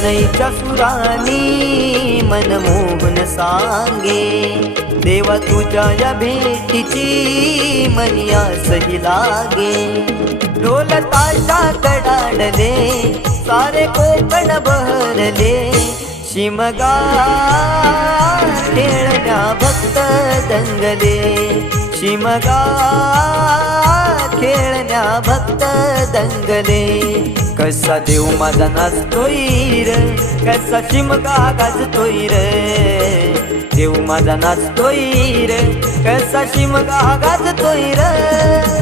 सनईच्या सुरानी मनमोहन सांगे, देवा तुझ्या या भेटीची मनी आसही लागे. ढोल ताशा कडाडले सारे कोकण बहरले, शिमगा खेळण्या भक्त दंगले, शिमगा खेळण्या भक्त दंगले. कसा देव माझा नाचतोय र, कसा शिमगा गाजतोय र, देव माझा नाचतोय र, कसा शिमगा गाजतोय र.